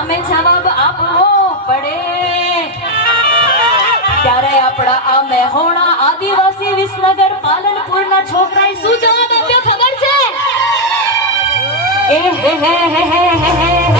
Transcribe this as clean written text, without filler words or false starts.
સામે જવાબ આપવો પડે ત્યારે આપણા આ મેહોણા આદિવાસી વિસનગર પાલનપુરના છોકરાએ શું જવાબ આપ્યો ખબર છે? એ હે હે હે હે હે